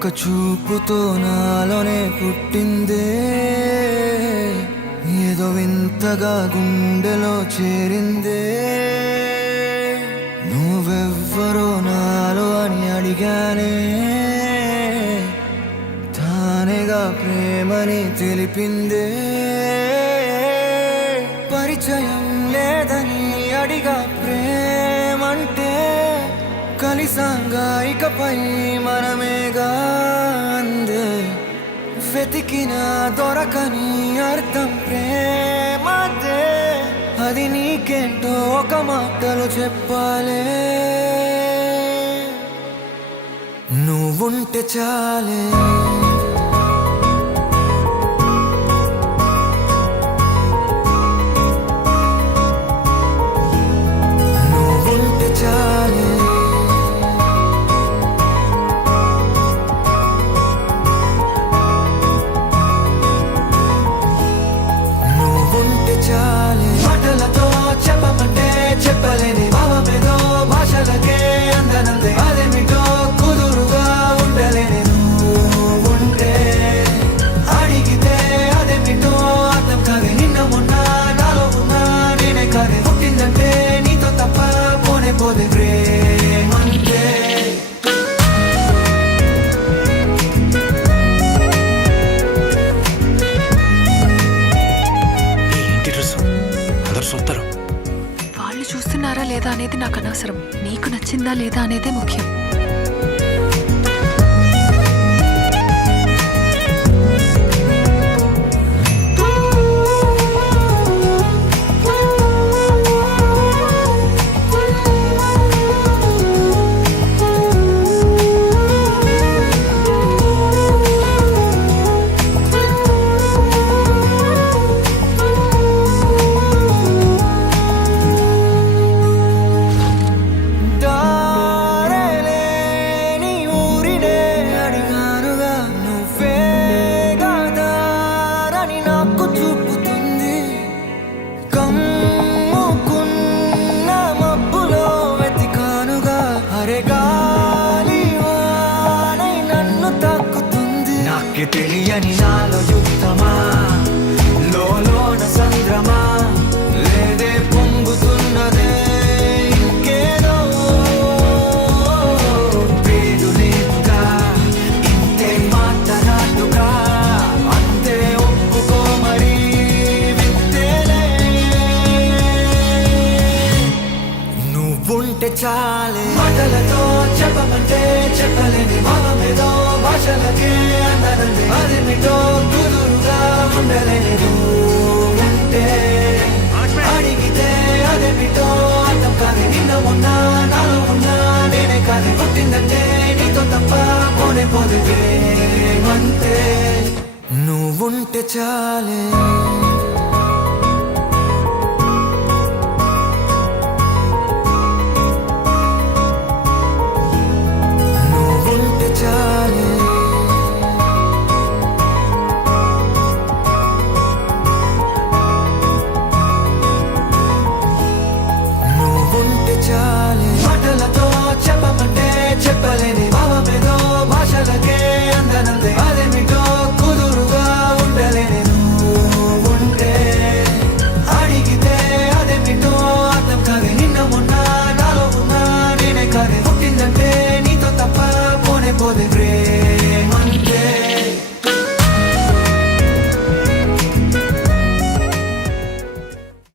ఒక చూపుతో నాలోనే పుట్టిందే, ఏదో వింతగా గుండెలో చేరిందే. నువ్వెవ్వరో నాలో అని అడిగానే, తానేగా ప్రేమని తెలిపిందే. పరిచయం లేదని అడిగా ప్రేమంటే, కలిసాంగా ఇకపై మనమేగా అందే. వెతికిన దొరకని అర్థం ప్రేమదే, అది నీకేంటో ఒక మాటలో చెప్పాలే. నువ్వుంటే చాలే, నువ్వుంటే చాలే, నువ్వుంటే చాలే. మాటలతో చెప్పమంటే చెప్పలేని భావమేదో, భాషలకే అందనందే అదేమిటో కుదురుగా ఉండలేని. నువ్వుంటే అడిగితే అదేమిటో అర్థం కాదే. నిన్న మొన్న నాలో ఉన్నా నేనే కాదే. పుట్టిందంటే నీతో తప్ప పోనే పోదే ప్రేమంతే. వాళ్ళు చూస్తున్నారా లేదా అనేది నాకు అనవసరం, నీకు నచ్చిందా లేదా అనేదే ముఖ్యం. తెలియని నాలో యుద్ధమా, లోన సంద్రమా, లేదే పొంగుతున్నదే ఇంకేదో. పేరు లేదుగా ఇంతే మాట్లాడుగా, అంతే ఒప్పుకో మరి వింతేలే. నువ్వుంటే చాలే, మాటలతో చెప్పమంటే చెప్పలేని భావమేదో, భాషలకే అందనందే అదేమిటో కుదురుగా ఉండలేని. నువ్వుంటే అడిగితే అదేమిటో అర్థం కాదే. నిన్న మొన్న నాలో ఉన్నా నేనే కాదే. పుట్టిందంటే నీతో తప్ప పోనే పోదే ప్రేమంతే. నువ్వుంటే చాలే, చాలే, నువ్వుంటే చాలే. మాటలతో చెప్పమంటే చెప్పలేని భావమేదో, భాషలకే అందనందే అదేమిటో కుదురుగా ఉండలేని. నువ్వుంటే అడిగితే అదేమిటో అర్థం కాదే. నిన్న మొన్న నాలో ఉన్నా నేనే కాదే. పుట్టిందంటే నీతో తప్ప పోనే పోదే.